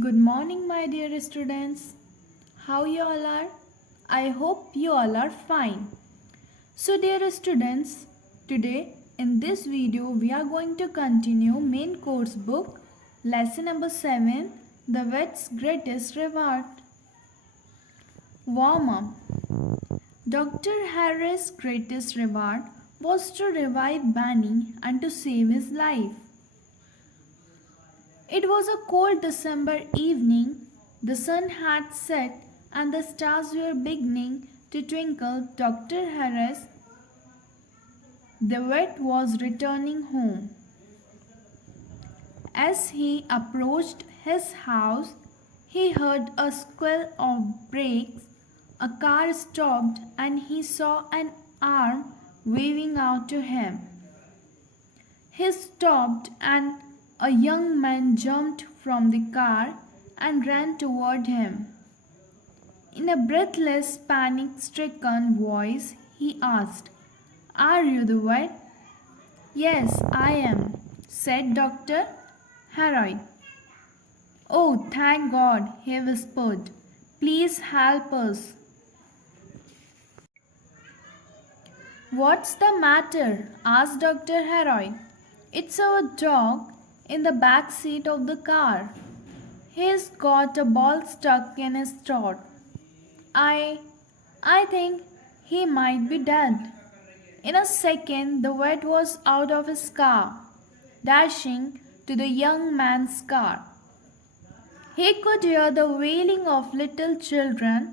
Good morning, my dear students. How you all are? I hope you all are fine. So, dear students, today in this video we are going to continue main course book lesson number 7, The Vet's Greatest Reward. Warm up. Dr. Harris' greatest reward was to revive Benny and to save his life. It was a cold December evening. The sun had set and the stars were beginning to twinkle. Dr. Harris, the vet, was returning home. As he approached his house, he heard a squeal of brakes. A car stopped and he saw an arm waving out to him. He stopped and a young man jumped from the car and ran toward him. In a breathless, panic-stricken voice, he asked, "Are you the vet?" "Yes, I am," said Dr. Harold. "Oh, thank God," he whispered. "Please help us." "What's the matter?" asked Dr. Harold. "It's our dog in the back seat of the car. He's got a ball stuck in his throat. I I think he might be dead." In a second the vet was out of his car, dashing to the young man's car. He could hear the wailing of little children.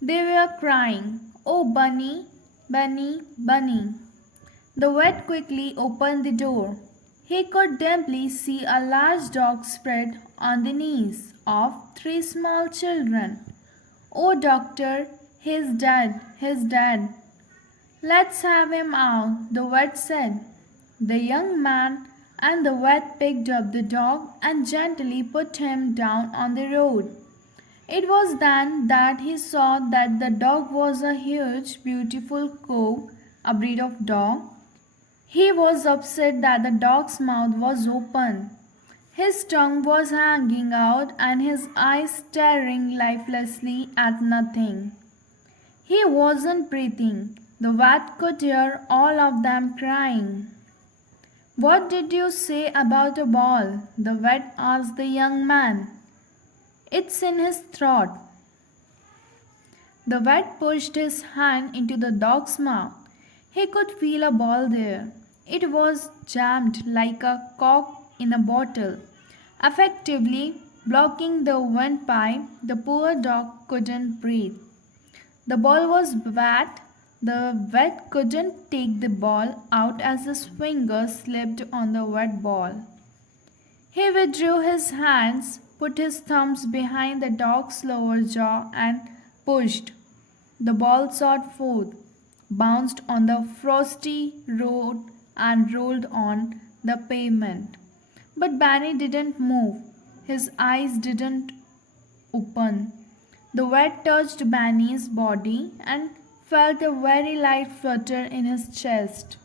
They were crying, "Oh, Bunny, Bunny, Bunny." The vet quickly opened the door. He could dimly see a large dog spread on the knees of three small children. "Oh, doctor, he's dead, he's dead." "Let's have him out," the vet said. The young man and the vet picked up the dog and gently put him down on the road. It was then that he saw that the dog was a huge, beautiful cow, a breed of dog. He was upset that the dog's mouth was open. His tongue was hanging out and his eyes staring lifelessly at nothing. He wasn't breathing. The vet could hear all of them crying. "What did you say about a ball?" the vet asked the young man. "It's in his throat." The vet pushed his hand into the dog's mouth. He could feel a ball there. It was jammed like a cork in a bottle, effectively blocking the windpipe. The poor dog couldn't breathe. The ball was wet. The vet couldn't take the ball out as his fingers slipped on the wet ball. He withdrew his hands, put his thumbs behind the dog's lower jaw, and pushed. The ball shot forth, bounced on the frosty road, and rolled on the pavement. But Benny didn't move. His eyes didn't open. The vet touched Benny's body and felt a very light flutter in his chest.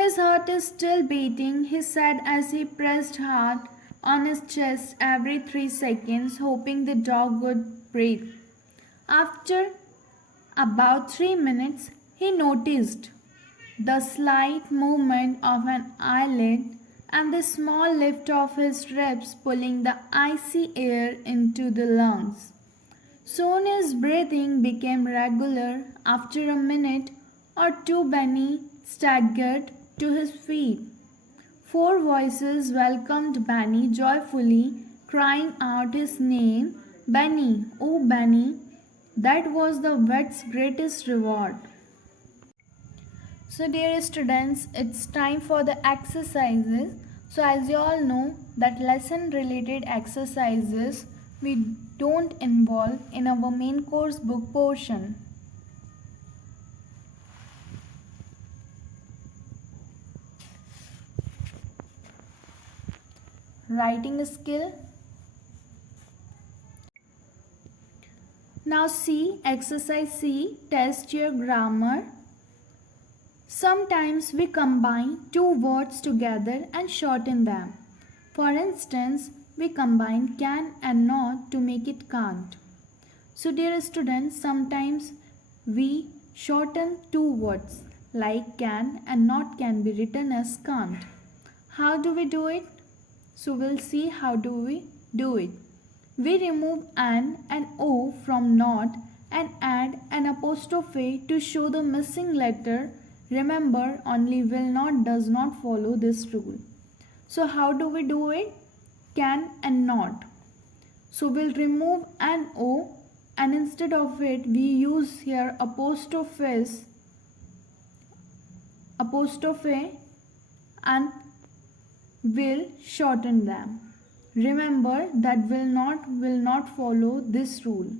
"His heart is still beating," he said as he pressed hard on his chest every 3 seconds, hoping the dog would breathe. After about 3 minutes, he noticed the slight movement of an eyelid and the small lift of his ribs, pulling the icy air into the lungs. Soon his breathing became regular. After a minute or two, Benny staggered to his feet. Four voices welcomed Benny joyfully, crying out his name, "Benny, oh Benny." That was the vet's greatest reward. So dear students, it's time for the exercises. So as you all know that lesson related exercises we don't involve in our main course book portion. Writing skill. Now see exercise C, test your grammar. Sometimes we combine two words together and shorten them. For instance, we combine can and not to make it can't. So dear students, sometimes we shorten two words like can and not can be written as can't. How do we do it? So we'll see how do we do it. We remove an and o from not and add an apostrophe to show the missing letter. Remember, only will not does not follow this rule. So how do we do it? Can and not. So we'll remove an o and instead of it we use here apostrophe and will shorten them. Remember that will not follow this rule.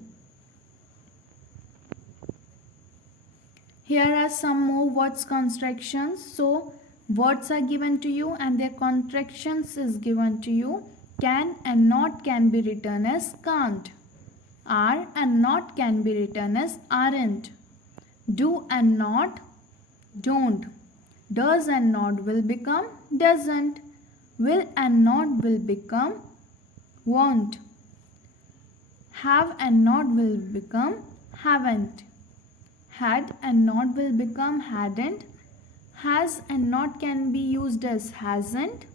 Here are some more words constructions. So words are given to you and their contractions is given to you. Can and not can be written as can't. Are and not can be written as aren't. Do and not don't. Does and not will become doesn't. Will and not will become won't. Have and not will become haven't. Had and not will become hadn't. Has and not can be used as hasn't.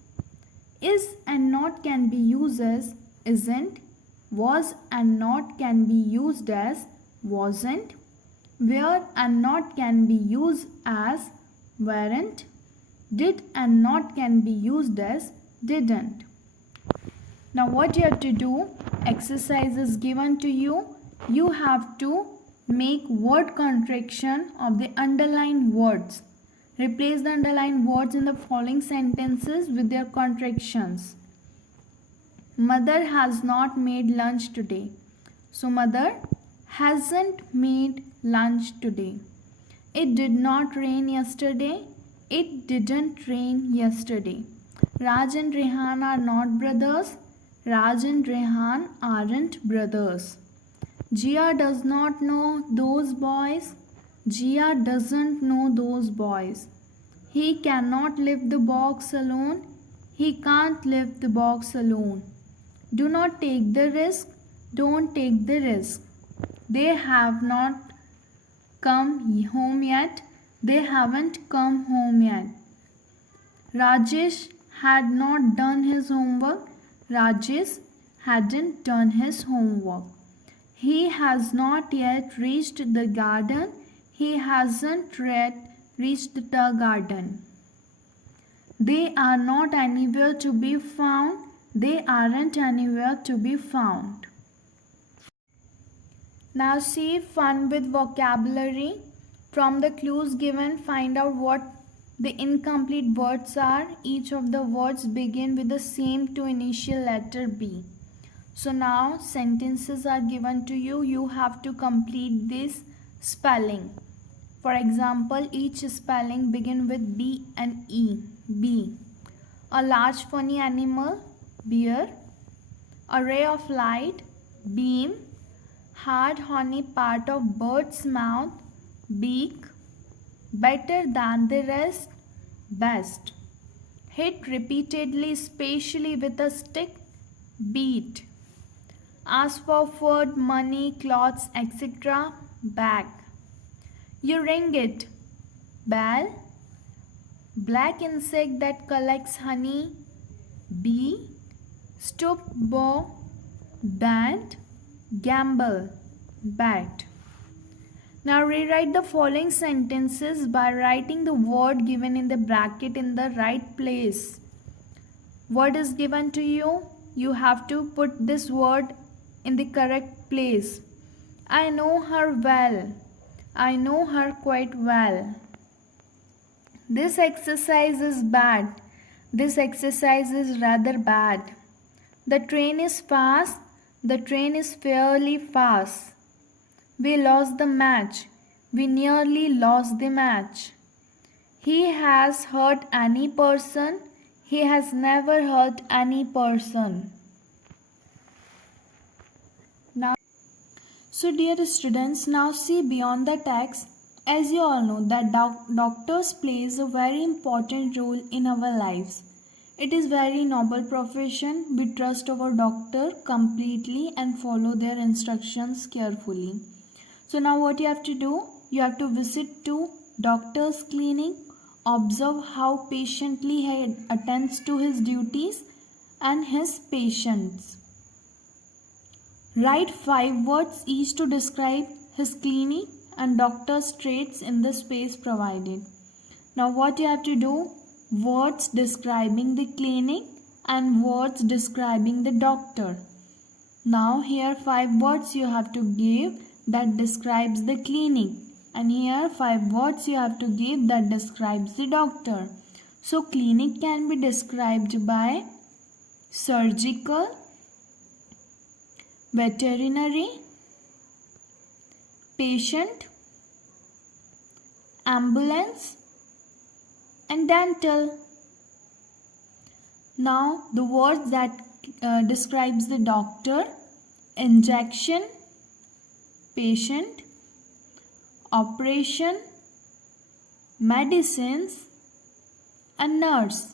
Is and not can be used as isn't. Was and not can be used as wasn't. Were and not can be used as weren't. Did and not can be used as didn't. Now what you have to do, exercise is given to you. You have to make word contraction of the underlined words. Replace the underlined words in the following sentences with their contractions. Mother has not made lunch today. So mother hasn't made lunch today. It did not rain yesterday. It didn't rain yesterday. Raj and Rehan are not brothers. Raj and Rehan aren't brothers. Jia does not know those boys. Jia doesn't know those boys. He cannot lift the box alone. He can't lift the box alone. Do not take the risk. Don't take the risk. They have not come home yet. They haven't come home yet. Rajesh had not done his homework. Rajesh hadn't done his homework. He has not yet reached the garden. He hasn't yet reached the garden. They are not anywhere to be found. They aren't anywhere to be found. Now see fun with vocabulary. From the clues given, find out what the incomplete words are. Each of the words begin with the same two initial letter B. So now sentences are given to you. You have to complete this spelling. For example, each spelling begin with B and E. B. A large funny animal, bear. A ray of light, beam. Hard horny part of bird's mouth, beak. Better than the rest, best. Hit repeatedly, especially with a stick, beat. Ask for food, money, clothes, etc. Bag. You ring it, bell. Black insect that collects honey, bee. Stoop, bow, band. Gamble, bat. Now rewrite the following sentences by writing the word given in the bracket in the right place. Word is given to you. You have to put this word in the correct place. I know her well. I know her quite well. This exercise is bad. This exercise is rather bad. The train is fast. The train is fairly fast. We lost the match. We nearly lost the match. He has hurt any person. He has never hurt any person. So dear students, now see beyond the text. As you all know that doctors plays a very important role in our lives. It is very noble profession. We trust our doctor completely and follow their instructions carefully. So now what you have to do? You have to visit to doctor's clinic, observe how patiently he attends to his duties and his patients. Write 5 words each to describe his clinic and doctor's traits in the space provided. Now what you have to do? Words describing the clinic and words describing the doctor. Now here 5 words you have to give that describes the clinic, and here 5 words you have to give that describes the doctor. So clinic can be described by surgical, veterinary, patient, ambulance and dental. Now the words that describes the doctor: injection, patient, operation, medicines and nurse.